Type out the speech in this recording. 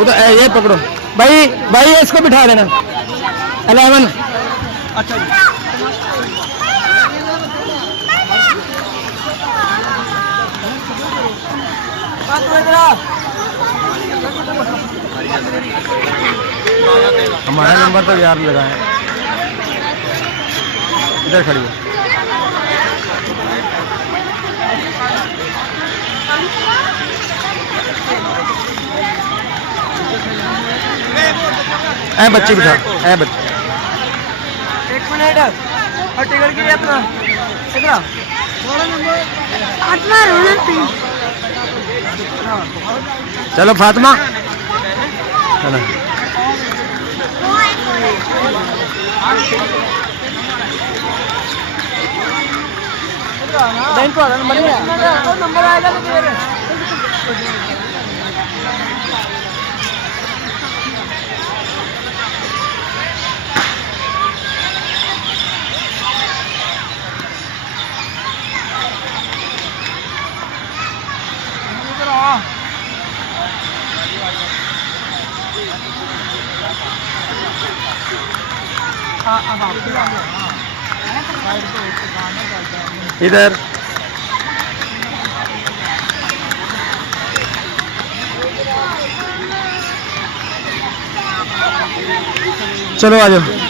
उधर ये पकड़ो भाई, भाई इसको बिठा देना 11। अच्छा हमारा नंबर तो यार लगा है, इधर खड़ी है। ऐ बच्ची बिठा, ऐ बच्ची। 1 मिनट और टिकट की अपना कितना 8वां रोल पे। चलो फातिमा चलो। नंबर आएगा तो फिर इधर चलो आ जाओ।